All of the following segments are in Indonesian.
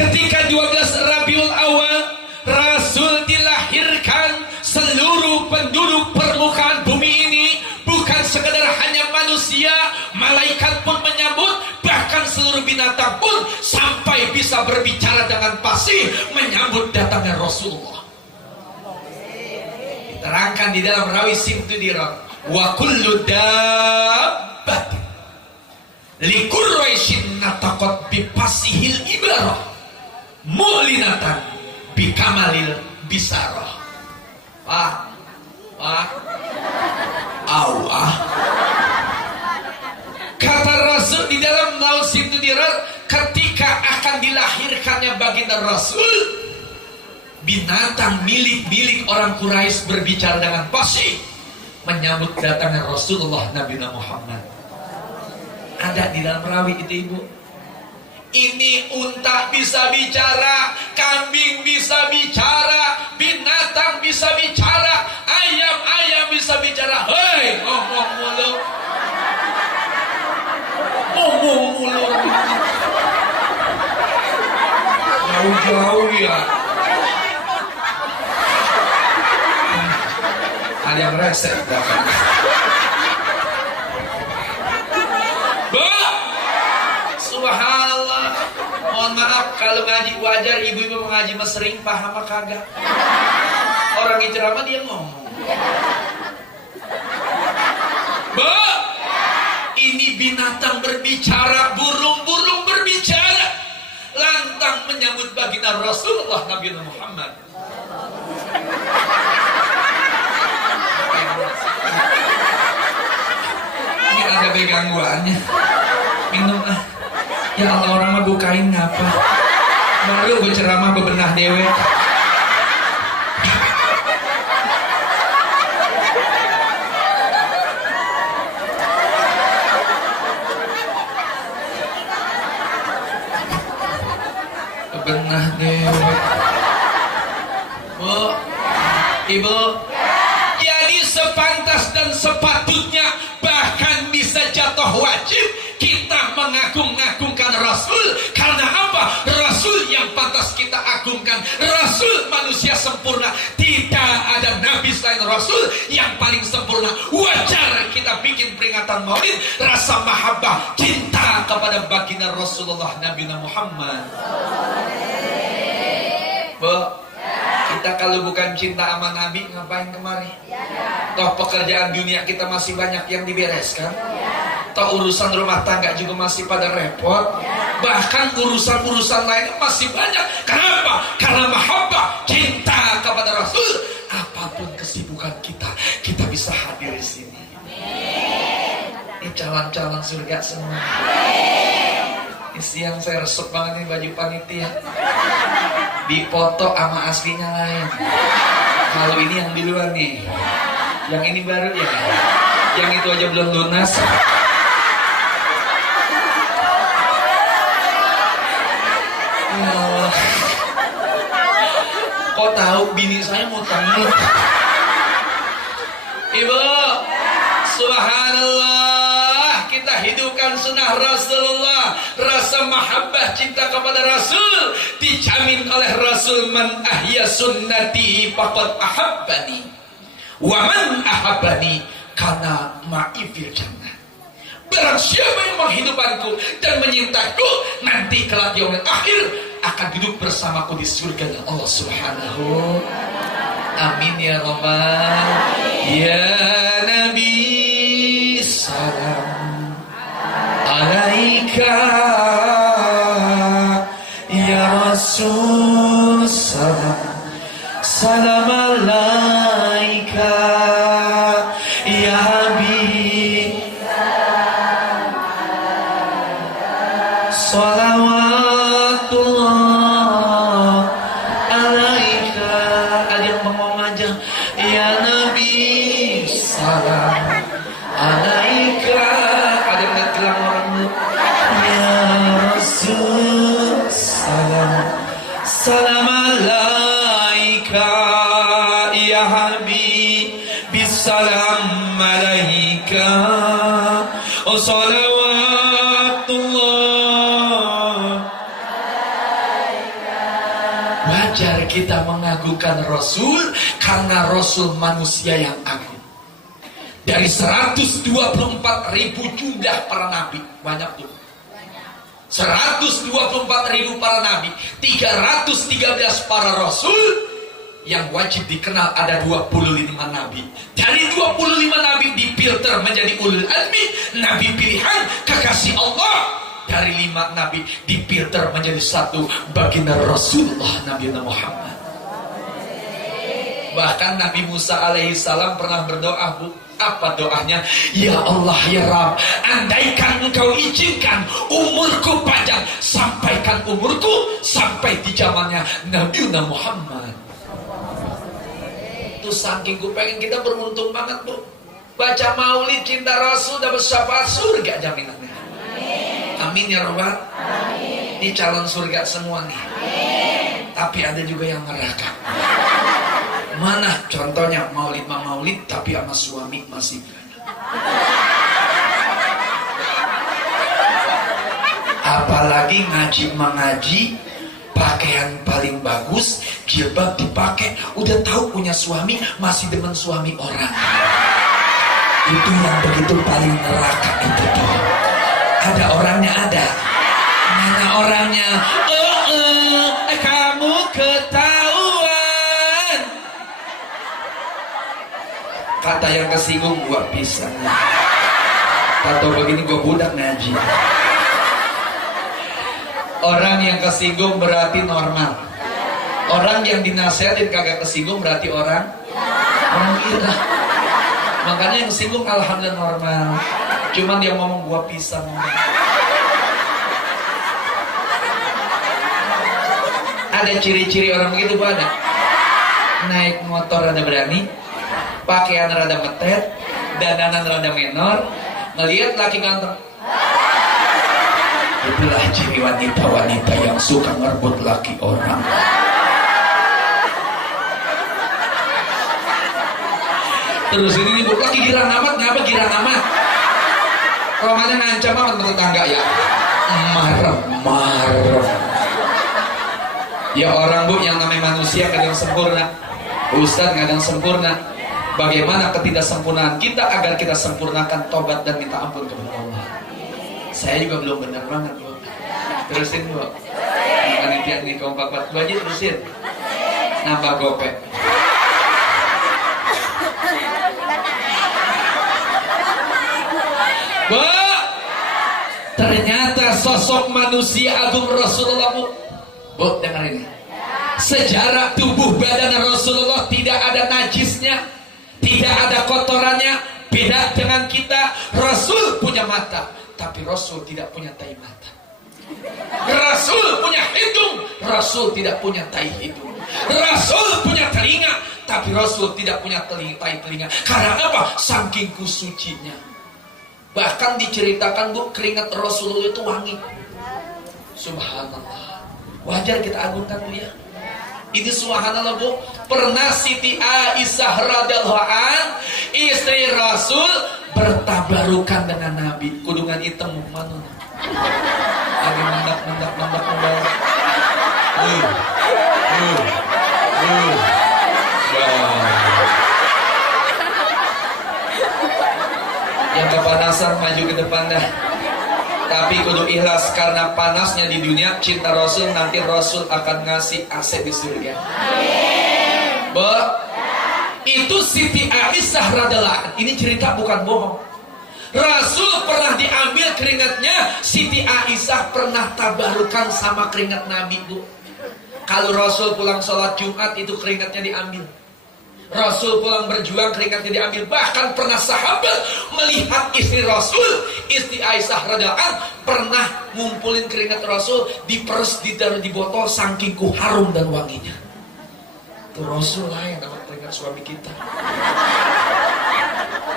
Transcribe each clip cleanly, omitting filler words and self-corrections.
ketika 12 Rabiul Awal Rasul dilahirkan, seluruh penduduk permukaan bumi ini, bukan sekedar hanya manusia, malaikat pun menyambut, bahkan seluruh binatang pun sampai bisa berbicara dengan fasih menyambut datangnya Rasulullah. Terangkan di dalam rawi Simtudirat, wa kullu dabbat li Quraisyin nataqat bi fasihil ibarah mulinatan bi kamalil bisarah. Kata Rasul di dalam rawi Simtudirat, ketika akan dilahirkannya baginda Rasul, binatang milik orang Quraisy berbicara dengan fasih menyambut datangnya Rasulullah Nabi Muhammad. Ada di dalam rawi itu, Ibu. Ini unta bisa bicara, kambing bisa bicara, binatang bisa bicara, ayam bisa bicara. Hei, ngomong mulu. Jauh-jauh ya. Ada yang resek bahkan. Subhanallah. Mohon maaf kalau ngaji wajar ibu-ibu mengaji mah sering paham apa kagak. Orang ceramah dia ngomong. Ini binatang berbicara, burung-burung berbicara, lantang menyambut baginda Rasulullah Nabi Muhammad. Ini agak gangguannya. Minum ah. Ya Allah, orang mah bukain ngapa? Baru gue ceramah bebenah dewek. Bebenah dewek. Bu, Ibu. Jadi sepantas dan sepatutnya, bahkan bisa jatuh wajib kita mengagung-agungkan Rasul. Karena apa? Rasul yang pantas kita agungkan, Rasul manusia sempurna. Tidak ada nabi selain Rasul yang paling sempurna. Wajar kita bikin peringatan Maulid, rasa mahabbah, cinta kepada baginda Rasulullah Nabi Muhammad. Bu, kita kalau bukan cinta sama Nabi, ngapain kemari? Toh pekerjaan dunia kita masih banyak yang dibereskan. Toh urusan rumah tangga juga masih pada repot. Bahkan urusan-urusan lain masih banyak. Kenapa? Karena mahabbah, cinta kepada Rasul. Apapun kesibukan kita, kita bisa hadir di sini. Ini calon-calon surga semua. Ini siang saya resep banget nih baju panitia. Dipoto sama aslinya lain. Kalau ini yang di luar nih, yang ini baru ya, yang itu aja belum lunas. Ya Allah. Kok tahu bini saya mau tanya? Ibu, subhanallah, kita hidupkan sunnah Rasulullah. Rasa mahabbah cinta kepada Rasul dijamin oleh Rasul. Man ahya sunnati faqad ahabbani, wa man ahabbani kana ma'i fil jannah. Barang siapa yang menghidupkanku dan menyintaiku, nanti kelak yaumil akhir akan duduk bersamaku di surga Allah Subhanahu. Amin ya rabbal. Ya Nabi salam alaika, ya Rasul salam, salam alaika, ya Habib salawatullah alaika. Ada yang bengong aja. Ya Nabi salam alaika. Ada yang gak gelang orang lu. Ya Rasul salam, salam alaika, ya Habib bisalam alaika, oh salawatullah kita mengagungkan Rasul karena Rasul manusia yang agung. Dari 124.000 jumlah para nabi, banyak tuh. 124.000 para nabi, 313 para rasul. Yang wajib dikenal ada 25 nabi. Dari 25 nabi difilter menjadi ulul azmi, nabi pilihan, kekasih Allah. Dari 5 nabi difilter menjadi 1 baginda Rasulullah Nabi Muhammad. Bahkan Nabi Musa alaihissalam pernah berdoa, Bu. Apa doanya? Ya Allah ya Rabb, andaikan engkau izinkan umurku panjang, sampaikan umurku sampai di zamannya Nabi Muhammad. Itu saking gue pengen kita beruntung banget, Bu. Baca maulid cinta Rasul dapat syafaat surga jaminannya. Amin ya Rabbal. Ini calon surga semua nih. Tapi ada juga yang neraka. Mana contohnya maulid tapi sama suami masih beranak. Apalagi ngaji pakaian paling bagus, jilbab dipakai, udah tahu punya suami masih demen suami orang. Itu yang begitu paling neraka itu tuh. Ada orangnya ada. Mana orangnya? Kamu ketahuan. Kata yang kesinggung gua pisang. Atau begini gua budak ngaji. Orang yang kesinggung berarti normal. Orang yang dinasihatin kagak kesinggung berarti orang gila. Makanya yang kesinggung alhamdulillah normal. Cuman dia ngomong gua pisang. Ada ciri-ciri orang begitu, gua ada. Naik motor rada berani, pakaian rada metet, dandanan rada menor, ngelihat laki ganteng. Itulah ciri wanita-wanita yang suka ngerebut laki orang. Terus ini ibu lagi girang amat, kenapa girang amat? Romanya ngancam amat menurut tangga ya. Marah. Ya orang, Bu, yang namanya manusia kadang sempurna. Ustadz kadang sempurna. Bagaimana ketidaksempurnaan kita agar kita sempurnakan tobat dan minta ampun kepada Allah. Saya juga belum benar banget, Bu. Terusin, Bu. Panitia nih kompak 4 aja terusin. Nambah gopek. Bu, ternyata sosok manusia agung Rasulullah, Bu. Bu, dengar ini. Sejarah tubuh badan Rasulullah tidak ada najisnya, tidak ada kotorannya. Beda dengan kita, Rasul punya mata, tapi Rasul tidak punya tai mata. Rasul punya hidung, Rasul tidak punya tai hidung. Rasul punya telinga, tapi Rasul tidak punya tai telinga. Karena apa? Saking kusucinya. Bahkan diceritakan, Bu, keringat Rasulullah itu wangi. Subhanallah. Wajar kita agungkan, Bu, ya. Ini subhanallah, Bu. Pernah Siti Aisyah radhiyallahu an, istri Rasul, bertabarukan dengan Nabi. Kudungan hitam mana? Lagi mendak. Yang kepanasan maju ke depan dah. Tapi kudu ikhlas, karena panasnya di dunia, cinta Rasul, nanti Rasul akan ngasih AC di surga. Bu, itu Siti Aisyah radhiyallahu, ini cerita bukan bohong. Rasul pernah diambil keringatnya, Siti Aisyah pernah tabarukan sama keringat Nabi, Bu. Kalau Rasul pulang sholat Jumat, itu keringatnya diambil. Rasul pulang berjuang, keringatnya diambil. Bahkan pernah sahabat melihat istri Rasul, istri Aisyah radhiyallahu anha, pernah ngumpulin keringat Rasul, diperes, ditaruh di botol, saking harum dan wanginya. Itu Rasul lah yang dapat keringat suami kita.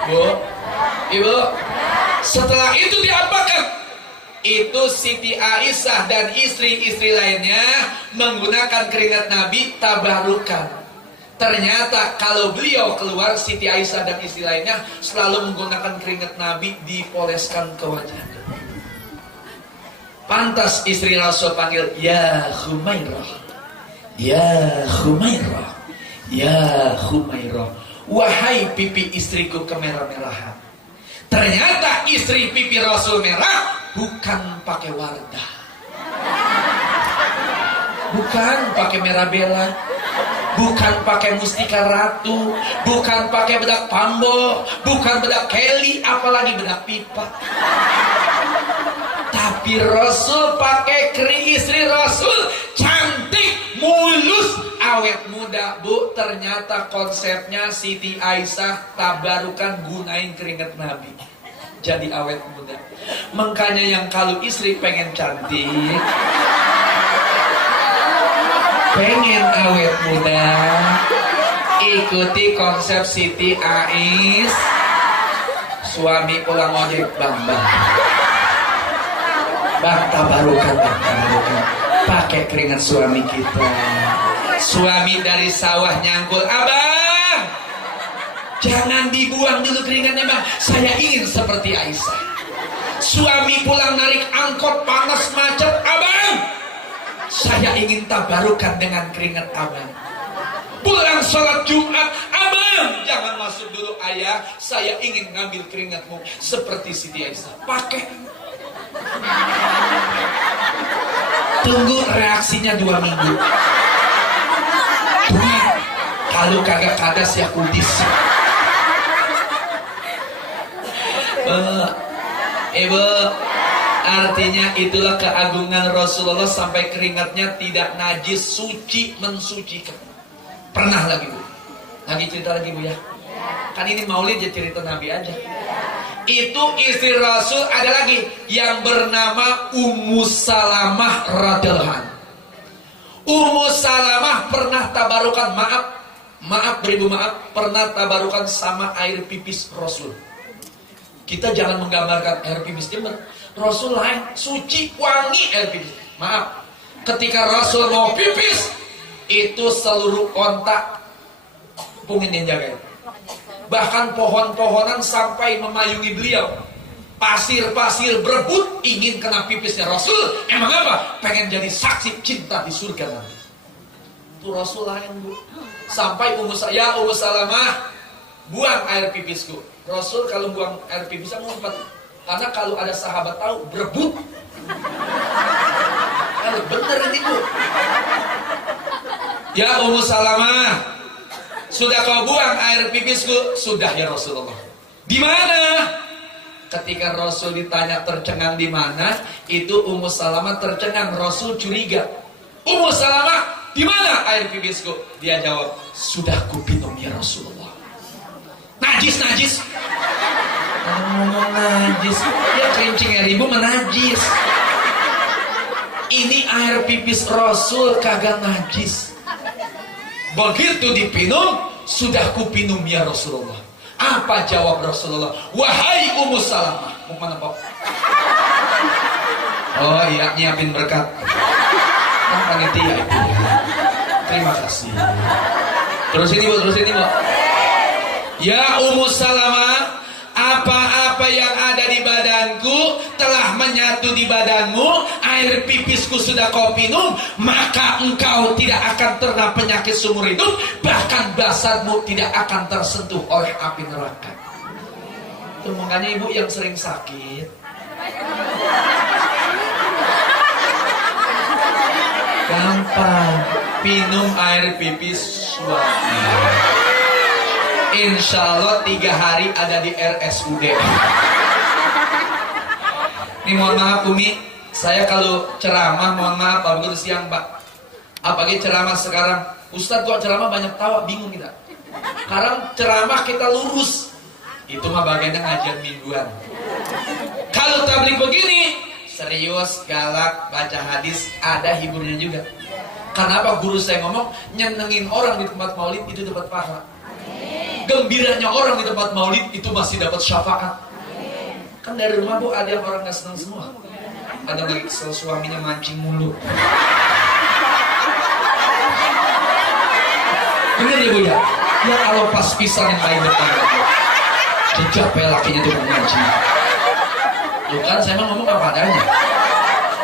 Bu, Ibu, setelah itu diapakan? Itu Siti Aisyah dan istri-istri lainnya menggunakan keringat Nabi tabarukan. Ternyata kalau beliau keluar, Siti Aisyah dan istri lainnya selalu menggunakan keringat Nabi dipoleskan ke wajahnya. Pantas istri Rasul panggil, ya Humairah, Ya Humairah, ya Humairah, wahai pipi istriku kemerah-merahan. Ternyata istri pipi Rasul merah bukan pakai Wardah, bukan pakai merah bela, bukan pakai mustika ratu, bukan pakai bedak pambo, bukan bedak Kelly, apalagi bedak pipa. Tapi Rasul pakai istri Rasul cantik, mulus, awet muda. Bu, ternyata konsepnya Siti Aisyah tabarukan gunain keringat Nabi jadi awet muda. Makanya yang kalau istri pengen cantik, pengen awet muda, ikuti konsep Siti Ais. Suami pulang ojek, bang, tabarukan, pakai keringat suami kita. Suami dari sawah nyangkul, abang, jangan dibuang dulu keringatnya bang, saya ingin seperti Aisyah. Suami pulang narik angkot panas macet, abang, saya ingin tabarukan dengan keringat abang. Pulang sholat Jumat, abang, jangan masuk dulu ayah, saya ingin ngambil keringatmu seperti Siti Aisyah. Pakai. Tunggu reaksinya 2 minggu. Kalau kagak kadas ya kudis. Ibu, artinya itulah keagungan Rasulullah sampai keringatnya tidak najis, suci, mensucikan. Pernah lagi bu? Lagi cerita lagi bu ya? Kan ini maulid ya, cerita Nabi aja. Itu istri Rasul ada lagi yang bernama Ummu Salamah radhiyallahu anha. Ummu Salamah pernah tabarukan, maaf beribu maaf, pernah tabarukan sama air pipis Rasul. Kita jangan menggambarkan air pipis dia, Rasul lain, suci, wangi air pipis. Maaf, ketika Rasul mau pipis, itu seluruh kontak pungin yang jagain. Bahkan pohon-pohonan sampai memayungi beliau. Pasir-pasir berebut ingin kena pipisnya Rasul. Emang apa? Pengen jadi saksi cinta di surga nanti. Itu Rasul lain bu. Sampai Ummu Salamah, buang air pipisku. Rasul kalau buang air pipisnya ngumpet. Karena kalau ada sahabat tahu, berebut. Bener ini bu. Ya Ummu Salamah, sudah kau buang air pipisku? Sudah ya Rasulullah. Di mana? Ketika Rasul ditanya tercengang di mana, itu Ummu Salamah tercengang. Rasul curiga. Ummu Salamah, di mana air pipisku? Dia jawab, sudah kupinum ya Rasulullah. Najis. Ngomong najis, ya kerincing air ibu menajis. Ini air pipis Rasul kagak najis. Begitu dipinum, sudah kupinum ya Rasulullah. Apa jawab Rasulullah? Wahai Ummu Salamah. Mau mana Pak? Oh iya, nyiapin berkat. Kan panitia. Terima kasih. Terusin ibu. Ya Ummu Salamah, apa-apa yang ada di badanku telah menyatu di badanmu. Air pipisku sudah kau minum, maka engkau tidak akan terkena penyakit seumur hidup. Bahkan basadmu tidak akan tersentuh oleh api neraka. Itu makanya ibu yang sering sakit, gampang minum air pipis suami. Insya Allah 3 hari ada di RSUD. Ini mohon maaf Umi, saya kalau ceramah mohon maaf baru siang Pak. Apalagi ceramah sekarang, Ustadz kok ceramah banyak tawa, bingung kita. Sekarang ceramah kita lurus, itu mah bagiannya ngajian mingguan. Kalau tabligh begini, serius, galak, baca hadis, ada hiburnya juga. Karena apa? Guru saya ngomong, nyenengin orang di tempat maulid itu dapat pahala. Gembiranya orang di tempat maulid itu masih dapat syafaat. Kan dari rumah bu ada yang orang gak senang semua. Ada lagi kesel suaminya mancing mulu. Bener ya bu ya? Ya kalau pas pisang yang lain depan jejak lakinya tuh mancing. Tuh kan saya mah ngomong apa adanya.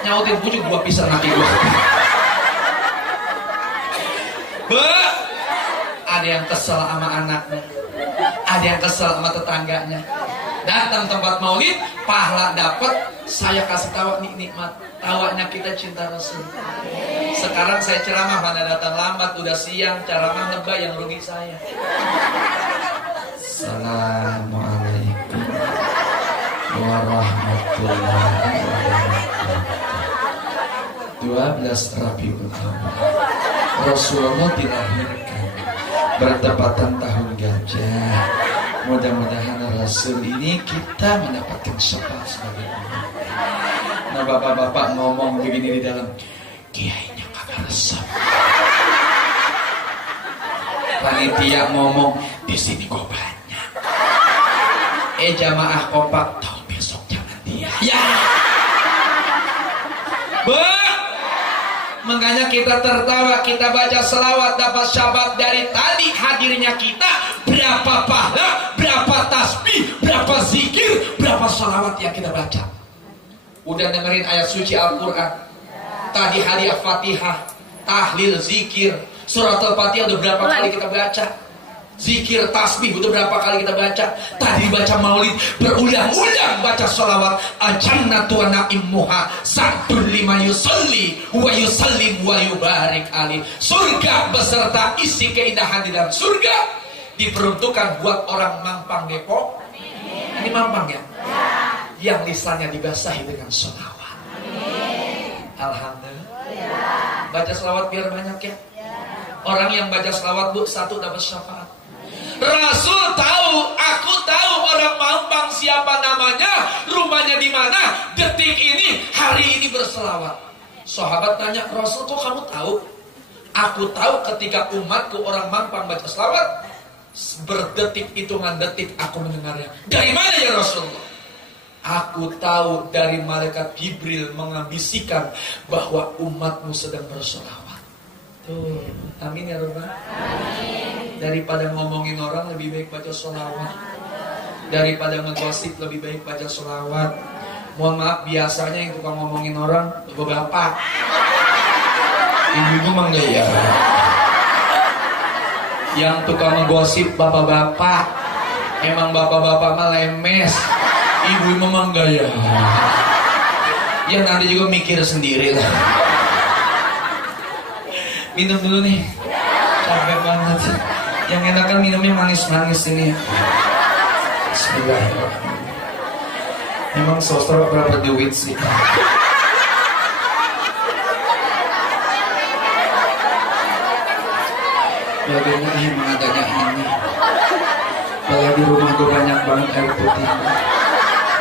Nyautin pucuk gua pisang laki gua. Be, ada yang kesel sama anaknya, ada yang kesel sama tetangganya. Datang tempat maulid, pahala dapat, saya kasih tahu nikmat. Tawanya kita cinta Rasul. Sekarang saya ceramah, mana datang lambat, udah siang, ceramah lebay, yang rugi saya. Assalamualaikum warahmatullahi wabarakatuh. 12 Rabiul Awal Rasulullah dilahirkan bertepatan tahun gajah. Mudah-mudahan Rasul ini kita mendapatkan syafaat sebagai umat. Nah, bapak-bapak ngomong begini di dalam, kiainya kagak resep. Panitia ngomong, di sini gue banyak. Jamaah kompak, tahu besok jangan dia. Ya. Makanya kita tertawa, kita baca selawat, dapat syafaat dari tadi hadirnya kita. Berapa pahala, berapa tasbih, berapa zikir, berapa salawat yang kita baca. Udah dengerin ayat suci Al-Quran. Tadi hadiah Fatihah, tahlil, zikir. Surat Al-Fatihah udah berapa kali kita baca. Zikir, tasbih udah berapa kali kita baca. Tadi baca maulid, berulang-ulang baca sholawat. Al-jannatu wa na'immuha sa'dun lima yusalli wa yusallim wa yubarik alih. Surga beserta isi keindahan di dalam surga diperuntukkan buat orang Mampang Depok. Ini Mampang ya? Yang lisannya dibasahi dengan sholawat. Alhamdulillah. Baca sholawat biar banyak ya. Orang yang baca sholawat bu, satu dapat syafaat. Rasul tahu, aku tahu orang Mampang siapa namanya, rumahnya di mana, detik ini, hari ini berselawat. Sahabat tanya, Rasul kok kamu tahu? Aku tahu ketika umatku orang Mampang baca selawat, berdetik hitungan detik aku mendengarnya. Dari mana ya Rasulullah? Aku tahu dari malaikat Jibril mengambisikan bahwa umatmu sedang berselawat. Tuh, amin ya Rabbal. Amin. Daripada ngomongin orang lebih baik baca sholawat. Daripada ngegosip lebih baik baca sholawat. Mohon maaf, biasanya yang tukang ngomongin orang bapak. Ibu-ibu mah enggak ya. Yang tukang ngegosip bapak-bapak. Emang bapak-bapak mah lemes. Ibu memang gaya. Ya nanti juga mikir sendiri lah. Minum dulu nih. Capek banget. Yang enak kan minumnya manis-manis ini. Bismillahirrahmanirrahim. Emang sosro berapa duit sih? Bagaimana emang adanya ini? Kalau di rumah gue banyak banget air putih.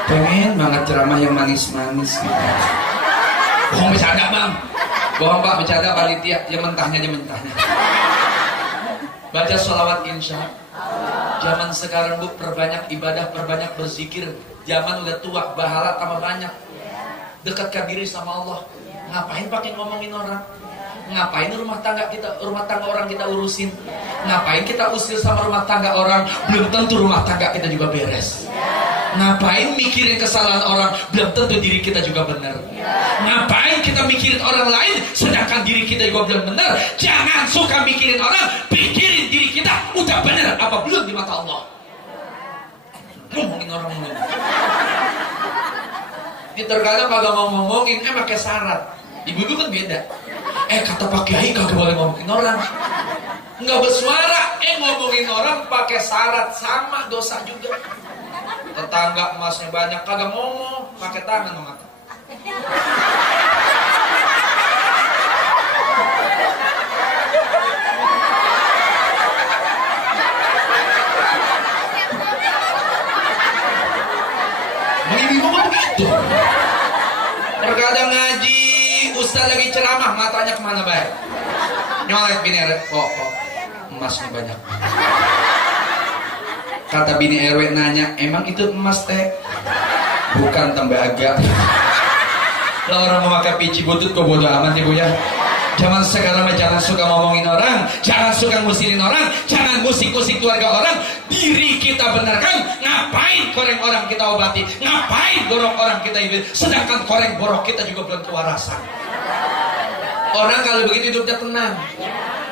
Pengen banget ceramah yang manis-manis gitu. Bohong bercanda bang. Bohong pak, bercanda panitia. Ya mentahnya aja mentahnya. Baca sholawat insya. Zaman sekarang bu, perbanyak ibadah, perbanyak berzikir. Zaman udah tua, bahala tambah banyak. Dekatkan diri sama Allah. Ngapain pakai ngomongin orang? Ngapain rumah tangga orang kita urusin? Ngapain kita usir sama rumah tangga orang? Belum tentu rumah tangga kita juga beres. Ngapain mikirin kesalahan orang? Belum tentu diri kita juga benar. Ngapain kita mikirin orang lain sedangkan diri kita juga belum benar? Jangan suka mikirin orang, pikirin diri kita udah benar apa belum di mata Allah. Ngomongin orang mulu. Ini terkadang kagak mau ngomongin, pakai syarat. Ibu-ibu kan beda. Kata Pak Kiai kagak boleh ngomongin orang. Nggak bersuara, ngomongin orang pakai syarat, sama dosa juga. Tetangga emasnya banyak, kagak ngomong, pakai tangan mengata. Ibu-ibu begitu. Terkadang ngaji, ustaz lagi ceramah, matanya kemana baik? Nyolek bini kok emasnya banyak. Kata bini RW nanya, emang itu emas teh? Bukan tembaga. Lah orang mau pakai pici butut kok bodo amat ibu ya. Zaman sekarang jangan suka ngomongin orang, jangan suka ngusilin orang, jangan musik-musik keluarga orang. Diri kita benarkan, ngapain koreng orang kita obati, ngapain borok orang kita ibit, sedangkan koreng borok kita juga belum kewarasan. Orang kalau begitu hidupnya tenang.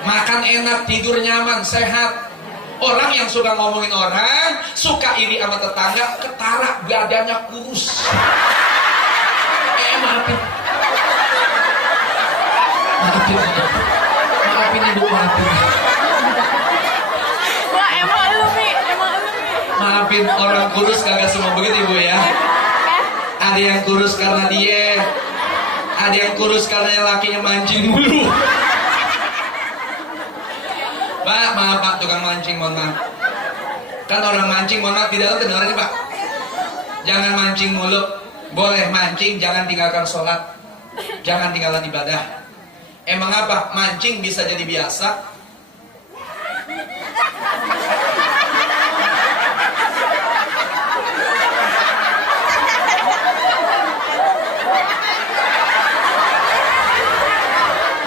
Makan enak, tidur nyaman, sehat. Orang yang suka ngomongin orang, suka iri sama tetangga, ketara, badannya kurus. Maafin. Maafin ibu, maafin. Wah, emang lu, Mi. Maafin, orang kurus kagak semua begitu ibu ya. Ada yang kurus karena diet, ada yang kurus karena lakinya mancing mulu. Pak, maaf Pak, tukang mancing, mohon maaf. Kan orang mancing, mohon maaf, di dalam kedengarannya Pak. Jangan mancing mulu. Boleh mancing, jangan tinggalkan sholat. Jangan tinggalkan ibadah. Emang apa? Mancing bisa jadi biasa.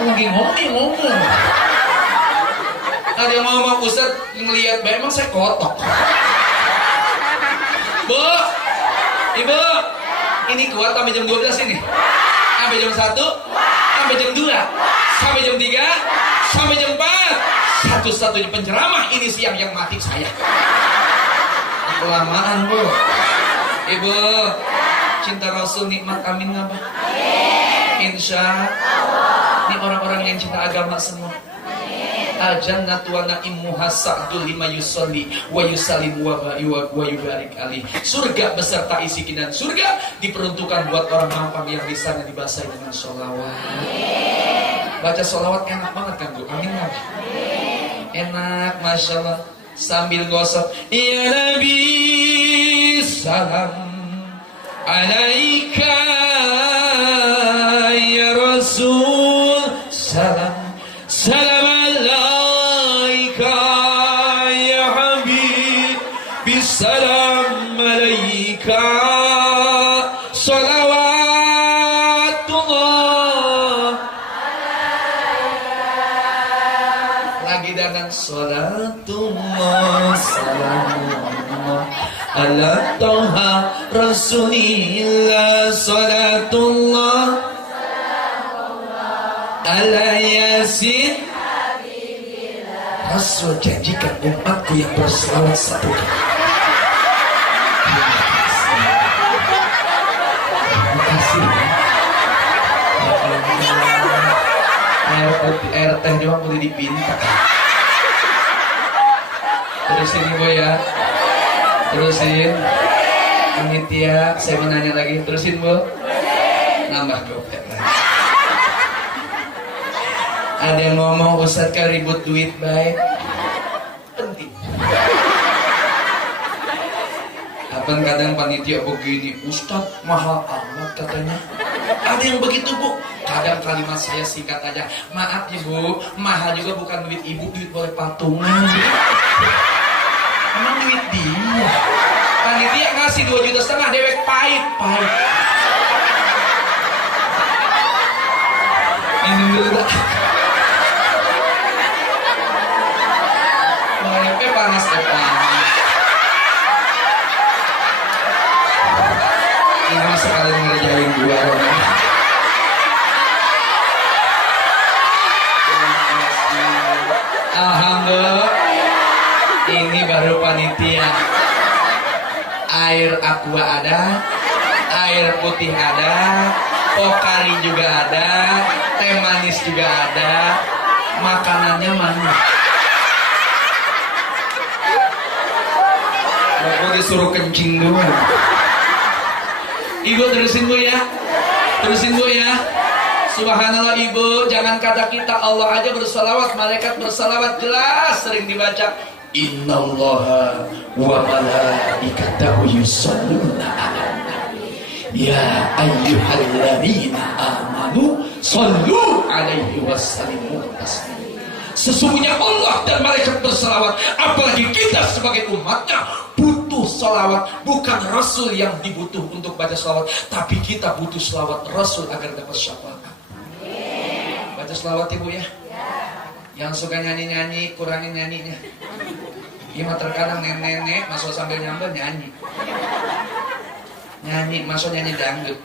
Lagi ngomong. Ada yang ngomong, Ustaz ngelihat bayi, emang saya kotok. Bu, Ibu, ini kuat sampai jam 12 ini. Sampai jam 1, sampai jam 2, sampai jam 3, sampai jam 4. Satu-satunya penceramah ini siang yang mati saya. Kelamaan, Bu. Ibu, cinta Rasul nikmat, amin nggak, Pak? Insya Allah. Ini orang-orang yang cinta agama semua. Al-jannatu wa na'imuha sa'dul lima yusolli wa yusalim wa yubarik alih. Surga beserta isi keindahan surga diperuntukkan buat orang mampu yang di sana dibasahi dengan sholawat. Baca sholawat enak banget kan Bu? Amin lah. Enak, Masya Allah. Sambil gosok, ya Nabi salam alaika, ya Rasul salam salam alaika, ya Habib bisalam alaika, salawatullah. Lagi dengan salatullah salamullah ala toha rasulillah, salatullah ala yasin. Rasul janjikan umatku yang berselawat satu kali. Terima kasih. Air teh doang boleh dipinta. Terusin Ibu ya. Terusin. Panitia, saya mau nanya lagi. Terusin Bu. Nambah dompet lagi. Ada yang ngomong, Ustaz kan ribut duit baik. Penting. Apa kadang panitia begini, Ustaz mahal amat katanya. Ada yang begitu Bu. Kadang kalimat saya singkat aja. Maaf ya Bu, mahal juga bukan duit ibu, duit boleh patungan. Emang duit dia. Panitia ngasih 2,5 juta, dewek pahit. Ini dulu dah. Panas ini sekali ngerjain 2 orang. Alhamdulillah, ini baru panitia. Air aqua ada, air putih ada, pokari juga ada, teh manis juga ada, makanannya mana? Aku disuruh kencing dulu. Ibu terusin Bu ya. Terusin Bu ya. Subhanallah Ibu, jangan kata kita, Allah aja bersalawat, malaikat bersalawat, jelas sering dibaca. Innallaha wa malaikatahu yusholluna 'alan nabi. Ya ayyuhalladzina amanu shallu 'alaihi wasallimu taslima. Sesungguhnya Allah dan malaikat bersalawat, apalagi kita sebagai umatnya butuh salawat. Bukan Rasul yang dibutuh untuk baca salawat, tapi kita butuh salawat Rasul agar dapat syafaat. Baca salawat Ibu ya. Yang suka nyanyi-nyanyi, kurangin nyanyinya. Ima terkadang nenek-nenek masuk sambil nyambel nyanyi. Nyanyi, masuk nyanyi dangdut.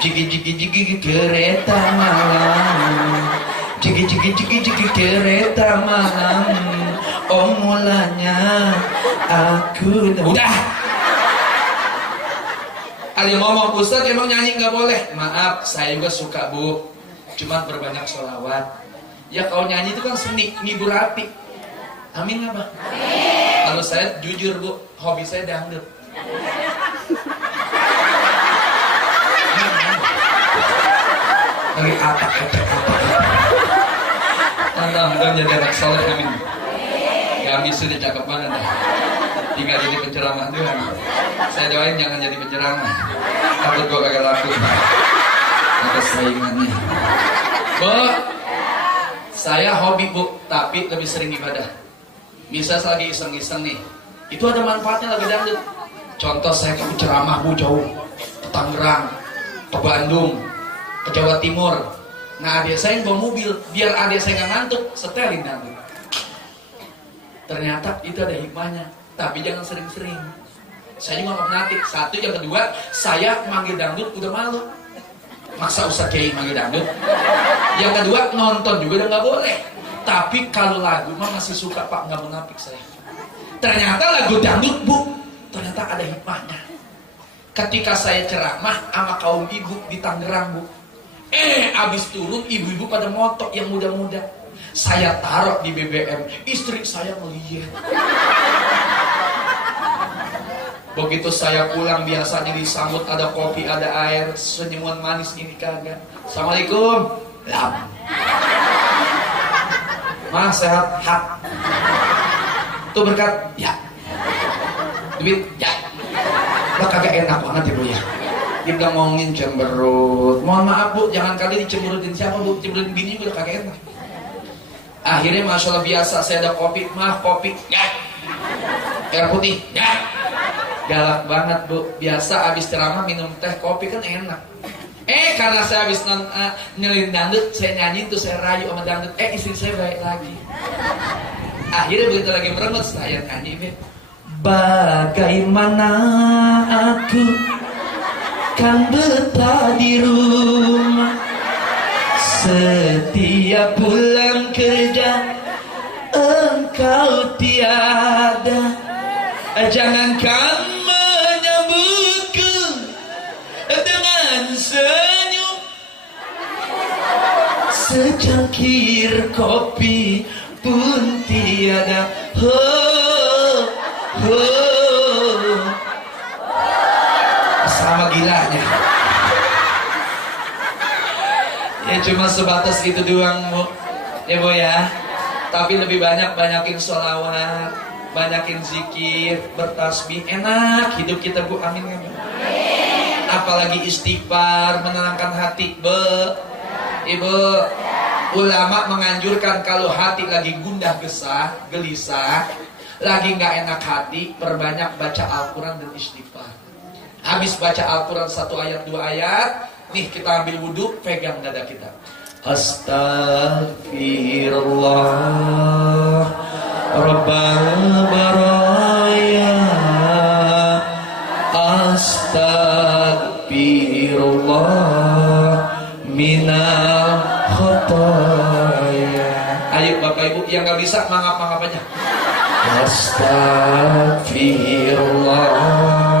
Jigi kereta malam Ciki kereta malam. Oh mulanya aku udah. Ada ngomong, Ustaz emang nyanyi nggak boleh? Maaf, saya juga suka bu, cuman berbanyak sholawat. Ya kalau nyanyi itu kan seni, ngibur hati. Amin nggak bang? Amin. Kalau saya jujur bu, hobi saya dangdut. Lagi apa? Mudah-mudahan jadi anak soleh, amin. Kami sudah cakep banget dah. Tinggal jadi penceramah doang. Saya doain jangan jadi penceramah. Takut gue gagal laku. Ada saingannya. Bu, saya hobi bu, tapi lebih sering ibadah. Bisa lagi iseng-iseng nih. Itu ada manfaatnya lagi dangdut. Contoh saya ke ceramah bu jauh, ke Tangerang, ke Bandung, ke Jawa Timur. Nah adik saya yang bawa mobil, biar adik saya nggak ngantuk, setelin dangdut. Ternyata itu ada hikmahnya. Tapi jangan sering-sering. Saya juga nggak fanatik. Satu, yang kedua, saya manggil dangdut udah malu. Masa Ustaz Kiai manggil dangdut? Yang kedua, nonton juga udah nggak boleh. Tapi kalau lagu mah masih suka pak, nggak munafik saya. Ternyata lagu dangdut bu, ternyata ada hikmahnya. Ketika saya ceramah sama kaum ibu di Tangerang bu, abis turun ibu-ibu pada motok yang muda-muda. Saya taruh di BBM, istri saya melihat. Begitu saya pulang biasanya disambut ada kopi, ada air, senyuman manis ini kagak. Assalamualaikum. Lam. Mas sehat? Hak. Tuh berkat? Ya. Duit? Ya. Lah kagak enak banget ya bu ya. Dia bilang ngomongin cemberut. Mohon maaf bu, jangan kali dicemberutin siapa bu, cemberutin bini udah kagak enak. Akhirnya masya Allah biasa saya ada kopi, kopi, ya. Air putih, ya. Galak banget bu, biasa abis ceramah minum teh kopi kan enak. Karena saya abis nyelin dangdut, saya nyanyi tuh saya rayu sama dangdut, istri saya baik lagi. Akhirnya begitu lagi merengut saya nyanyi, be. Bagaimana aku kan betah di rumah. Setiap pulang kerja engkau tiada. Jangankan menyambutku dengan senyum, secangkir kopi pun tiada. Sama gilanya. Ya cuma sebatas itu doang bu, ya bu ya. Tapi lebih banyakin sholawat, banyakin zikir, bertasbih, enak hidup kita bu, amin ya bu. Apalagi istighfar, menenangkan hati, bu. Ibu, ulama menganjurkan kalau hati lagi gundah gesah, gelisah, lagi nggak enak hati, perbanyak baca Al-Quran dan istighfar. Habis baca Al-Quran 1 ayat 2 ayat, nih kita ambil wudhu, pegang dada kita. Astaghfirullah Rabbal baraya, Astaghfirullah minal khotoya. Ayo bapak ibu yang gak bisa mangap-mangap aja. Astaghfirullah